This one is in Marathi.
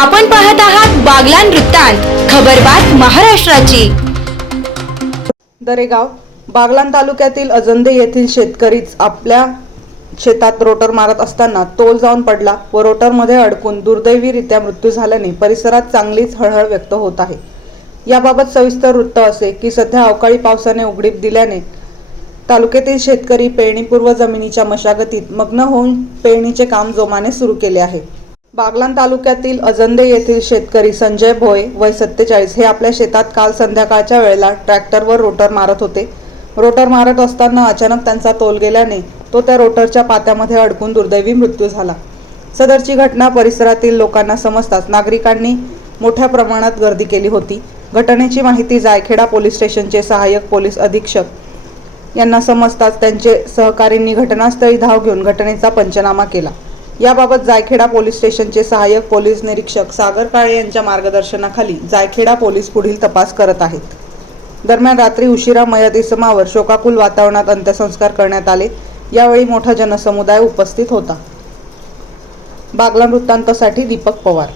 आपण पाहत आहात बागलान वृत्तांत खबरबात महाराष्ट्राची. दरेगाव बागलाण तालुक्यातील अजंदे येथील शेतकरीच आपल्या शेतात रोटर मारत असताना तोल जाऊन पडला व रोटरमध्ये अडकून दुर्दैवीरित्या मृत्यू झाल्याने परिसरात चांगलीच हळहळ व्यक्त होत आहे. याबाबत सविस्तर वृत्त असे की सध्या अवकाळी पावसाने उघडीप दिल्याने तालुक्यातील शेतकरी पेरणीपूर्व जमिनीच्या मशागतीत मग्न होऊन पेरणीचे काम जोमाने सुरू केले आहे. बागलाण तालुक्यातील अजंदे येथील शेतकरी संजय भोये वय सत्तेचाळीस हे आपल्या शेतात काल संध्याकाळच्या वेळेला ट्रॅक्टरवर रोटर मारत होते. रोटर मारत असताना अचानक त्यांचा तोल गेल्याने तो त्या रोटरच्या पात्यामध्ये अडकून दुर्दैवी मृत्यू झाला. सदरची घटना परिसरातील लोकांना समजताच नागरिकांनी मोठ्या प्रमाणात गर्दी केली होती. घटनेची माहिती जायखेडा पोलीस स्टेशनचे सहाय्यक पोलीस अधीक्षक यांना समजताच त्यांचे सहकारींनी घटनास्थळी धाव घेऊन घटनेचा पंचनामा केला. याबाबत जायखेडा पोलीस स्टेशनचे सहाय्यक पोलीस निरीक्षक सागर काळे यांच्या मार्गदर्शनाखाली जायखेडा पोलीस पुढील तपास करत आहेत. दरम्यान रात्री उशिरा मयत इसमावर शोकाकुल वातावरणात अंत्यसंस्कार करण्यात आले. यावेळी मोठा जनसमुदाय उपस्थित होता. बागला वृत्तांतासाठी दीपक पवार.